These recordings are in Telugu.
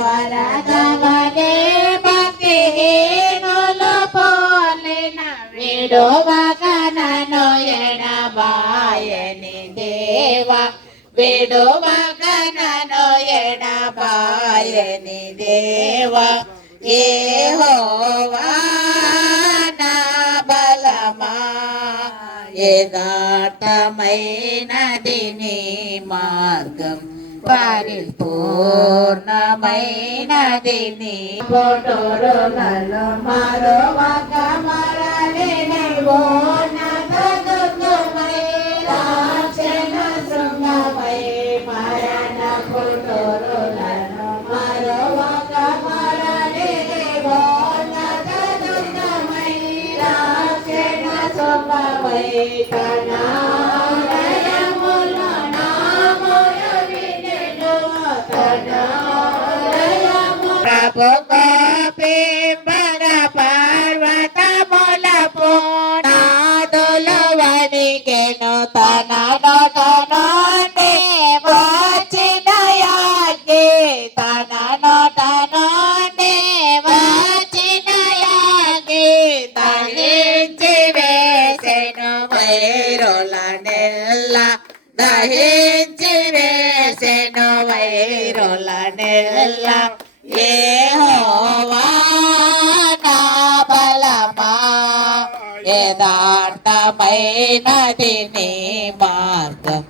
వరదవలే భక్తిహీనులు పోలిన విడువగనను ఎడబాయని దేవ విడువగనను ఎడబాయని దేవ యెహోవా నా బలమా యథార్థమైనది నీ మార్గం పరిపూర్ణమైనది నీ పొటోరులలో మరొక మరలినవో నగదుమై రాక్షణ శృంగమై మరణ పొటోరులలో మరొక మరలినవో నగదుమై రాక్షణ శృంగమై బింబర పర్వతములపు నాదులు వణికెను తన నోటనుండి వచ్చిన యాజ్ఞి తన నోటనుండి వచ్చిన యాజ్ఞి దహించి వేసెను వైరుల నెల్ల దహించి వేసెను వైరుల నెల్ల యెహోవా నా బలమా యథార్థమైనది నీ మార్గం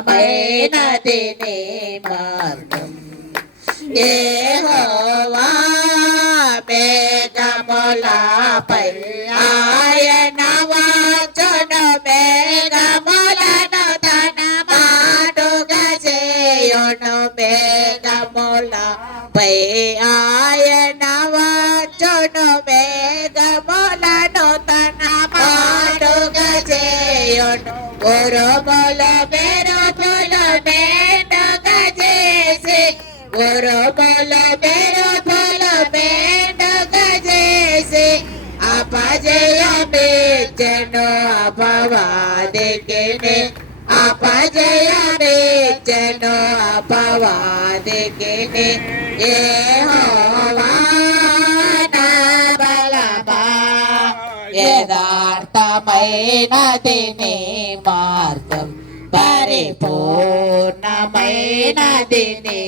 పరిపూర్ణమైనది నీ మార్గం యెహోవా మేఘములపై ఆయన వాచును మేఘములను తన మాటుగా చేయును మేఘములపై ఆయన వాచును మేఘములను తన మాటుగా చేయును ఉరుముల మెరుపుల మెండుగా చేసి ఉరుముల మెరుపుల మెండుగా చేసి అపజయమిచ్చెను అపవాదికి అపజయమిచ్చెను అపవాదికి యెహోవా నా బలమా యథార్థమైనది నీ మార్గం పరిపూర్ణమైనది నీ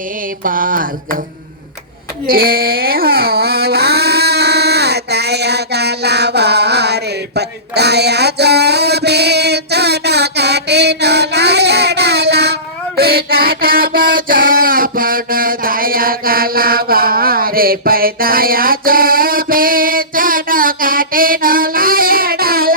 మార్గం యెహోవా దయగల వారిపై దయ చూపించును కఠినుల ఎడల వికటము చూపును దయగల వారిపై దయ చూపించును కఠినుల ఎడల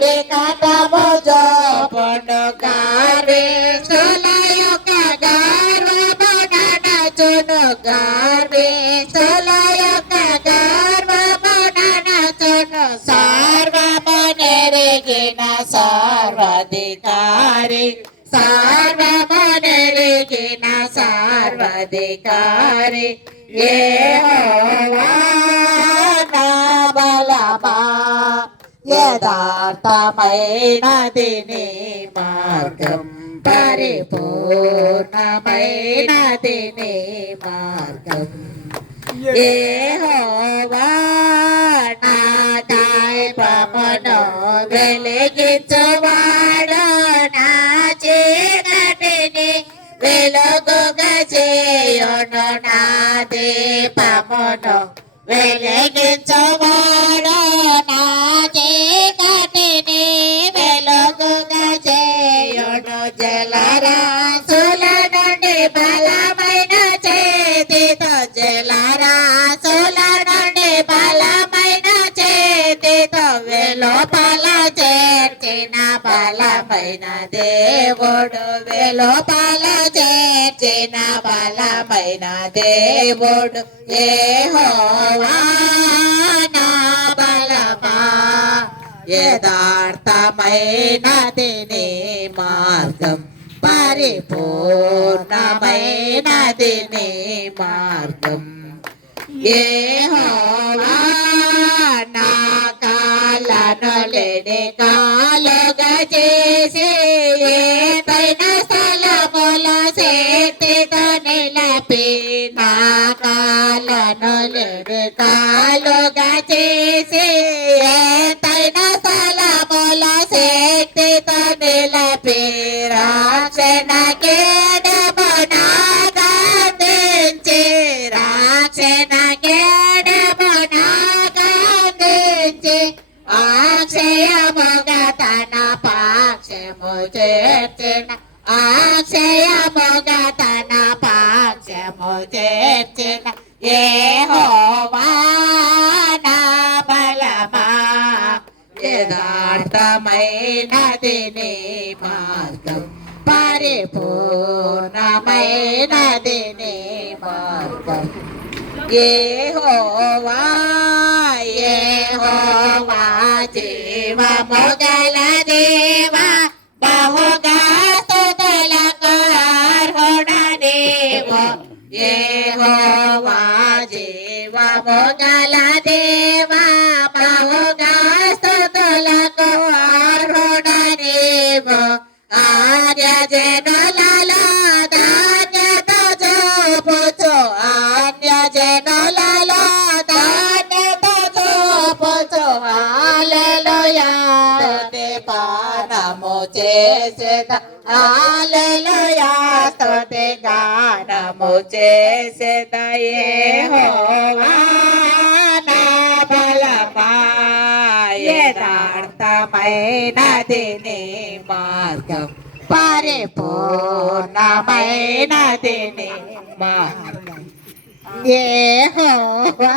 వికటము చూపును గర్విష్ఠుల యొక్క గర్వము నడచును గర్విష్ఠుల యొక్క గర్వము నడచును సర్వము నెరిగిన సర్వాధికారి సర్వము నెరిగిన సర్వాధికారి యెహోవా నా బలమా యథార్థమైనది నీ మార్గం పరిపూర్ణమైనది నీ మార్గం యెహోవా నా దీపమును వెలిగించువాడు నా చీకటిని వెలుగుగా చేయును నా దీపమును వెలిగించువాడు నా చీకటిని వెలుగుగా చేయును జలరాశుల నుండి బలమైన చేతితో జలరాశుల నుండి బలమైన చేతితో వెలుపల చేర్చిన బలమైన దేవుడు వెలుపల చేర్చిన బలమైన దేవుడు యెహోవా నా బలమా యథార్థమైనది నీ మార్గం పరిపూర్ణమైనది నీ మార్గం యెహోవా నా కాళ్ళను లేని కాలుగా చేసి ఏ పైన స్థలముల శక్తితో నిలపి నా కాళ్ళను కాలుగా చేసి ఎత్తైన స్థలముల శక్తితో నిలపి రక్షణ కేడమునాగందించి రక్షణ కేడమునాగందించి అక్షయముగా తన పాక్షము చేర్చిన అక్షయముగా తన పాక్షము చేర్చిన యెహోవా నా బలమా యథార్థమైనది నీ మార్గం పరిపూర్ణమైనది నీ మార్గం యెహోవా యెహోవా జీవము గల దేవా బహుగా స్తుతులకు అర్హుడ నీవు యెహోవా జీవము గల దేవా బహుగా స్తుతులకు అర్హుడ నీవు ఆర్య జనులలో ధాన్యత చూపుచు ఆర్య జనులలో ధాన్యత చూపుచు హల్లెలూయా స్తుతి పానము చేసేద హల్లెలూయా స్తుతి గానము చేసేద యెహోవా నా బలమా యథార్థమైనది నీ మార్గం పరిపూర్ణమైనది నీ మార్గం యెహోవా